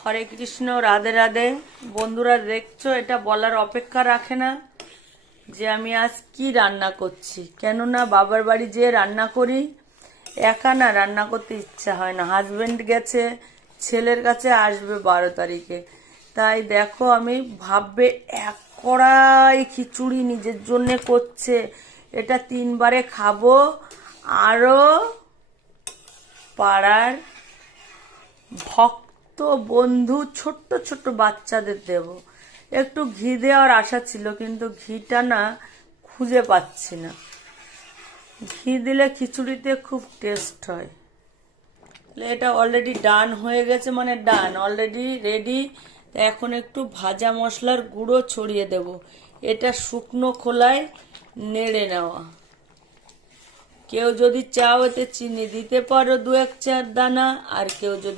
হরে কৃষ্ণ, রাধে রাধে। বন্ধুরা দেখছো, এটা বলার অপেক্ষা রাখে না যে আমি আজ কি রান্না করছি। কেননা বাবার বাড়ি যে রান্না করি, একা না রান্না করতে ইচ্ছা হয় না। হাজবেন্ড গেছে, ছেলের কাছে আসবে 12 তারিখে। তাই দেখো, আমি ভাববে এক কড়াই খিচুড়ি নিজের জন্যে করছে। এটা 3 বারে খাবো, আরো পাড়ার ভক্ত বন্ধু ছোট্ট ছোট্ট বাচ্চাদের দেব। একটু ঘি দেওয়ার আশা ছিল, কিন্তু ঘিটা না খুঁজে পাচ্ছি না। ঘি দিলে খিচুড়িতে খুব টেস্ট হয়। এটা অলরেডি ডান হয়ে গেছে, মানে ডান, অলরেডি রেডি। এখন একটু ভাজা মশলার গুঁড়ো ছড়িয়ে দেব। এটা শুকনো খোলায় নেড়ে নেওয়া। কেউ যদি চাও এতে চিনি দিতে পারো 2-4 দানা, আর কেউ যদি